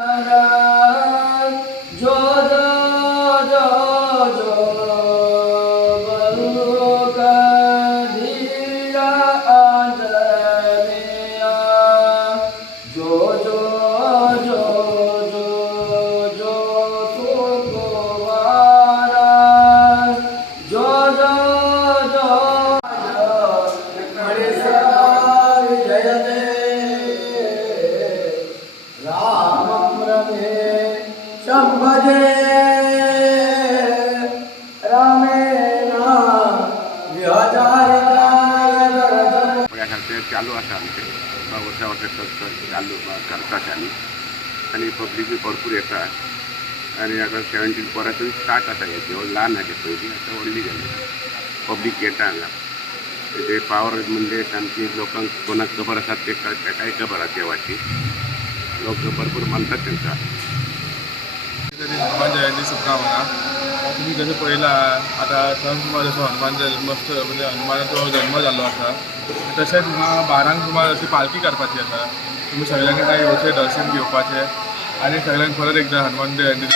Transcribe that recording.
जो जो जो जो बलुक धीरा आंजनेया जो जो जो जो जो तुकुवारा जो जो जो हरिसार जयते रामं रमे शंभजे रामेण विहचारिता ते चालू असा आमचे वर्षा चालू करतात आणि पब्लिक भरपूर येतात आणि आता 17 पोरातून स्टार्ट आता येते लहान आहे पहिली आता व्हडली गेली पब्लिक येता हांगा ते पावर म्हणजे सामकी लोकांक कोणाक खबर आसा ते काय खबर आसा देवाची लोक भरपूर मानतात त्यांचा हनुमान जयंती शुभकामना तुम्ही जसं पळयला आता सण सुमार जसो हनुमान जन्मोत्सव म्हणजे हनुमानाचो जन्म जाल्लो आसा तशेंच हांगा 12 सुमार अशी पालखी काडपाची आसा तुम्ही सगळ्यांनी काय येवचें दर्शन घेवपाचें आणि सगळ्यांक परत एकदा हनुमान जयंती